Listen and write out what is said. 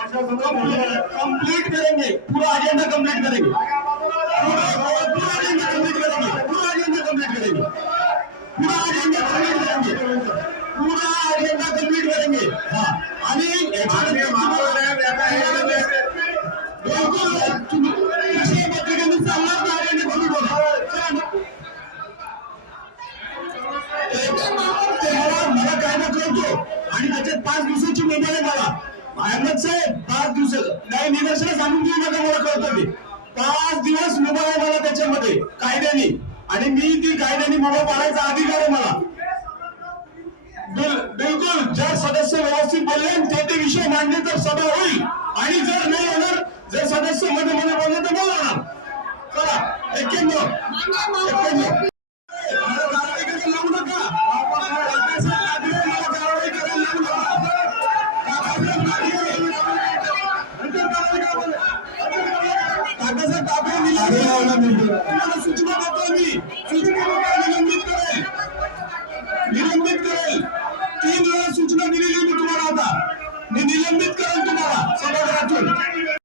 Complete करेंगे, पूरा agenda complete करेंगे, पूरा एजेंडा कंप्लीट करेंगे, पूरा एजेंडा कंप्लीट करेंगे, पूरा एजेंडा कंप्लीट करेंगे, पूरा एजेंडा कंप्लीट करेंगे। हाँ आणि मला काय ना कळतो आणि त्याच्यात 5 दिवसाची मुभा आहे मला अहमद साहेब 5 दिवस नाही निदर्शनं सांगून देऊ नका मला कळतं ते 5 दिवस मुभा आहे मला त्याच्यामध्ये कायद्याने आणि मी ती कायद्याने मुभा पाडायचा अधिकार आहे मला बिलकुल जर सदस्य व्यवस्थित बोलले ते विषय मांडले तर सभा होईल आणि जर नाही होणार जर सदस्य मध्ये मध्ये बोलले तर बोलणार चला 91 लावू नका सूचना देतो मी सूचना निलंबित करेल 3 वेळा सूचना दिलेली मी तुम्हाला आता मी निलंबित करेल तुम्हाला सभागृहातून